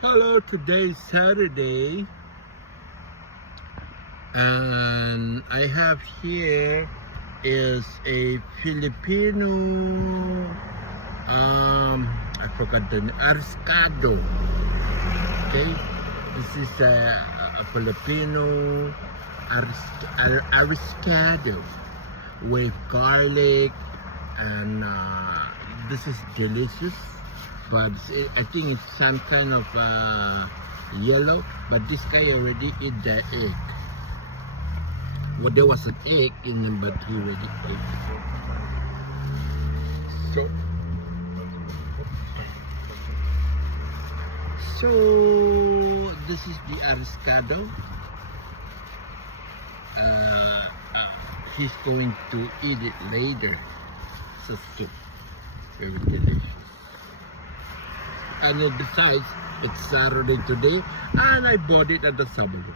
Hello, today's Saturday, and I have here is a Filipino, I forgot the name, ariscado. Okay, this is a Filipino ariscado with garlic, and this is delicious. But I think it's some kind of yellow. But this guy already ate the egg. Well, there was an egg in him, but he already ate it. So this is the ariscado. He's going to eat it later. So it's very delicious. And then besides, it's Saturday today, and I bought it at the suburb.